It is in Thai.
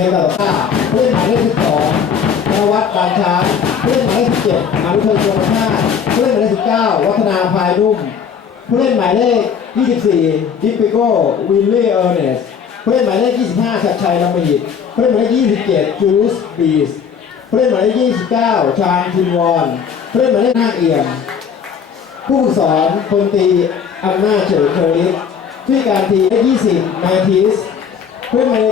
ผู้เล่นหมายเลข12นวัดบานช้างผู้เล่นหมายเลข17มารุพงศ์ชวนาถผู้เล่นหมายเลข19วัฒนาพายนุ่มผู้เล่นหมายเลข 24 ดิปปิโก้ วิลลี่เออร์เนสผู้เล่นหมายเลข 25ชัดชัยลำมหิตผู้เล่นหมายเลข 27 จูสบีสผู้เล่นหมายเลข 29 ชางทินวอนผู้เล่นหมายเลข5เอี่ยม ผู้ฝึกสอนพลตีอำนาจเฉลิมเชลิตผู้จัดการทีมเลข20 นาทิส quý vị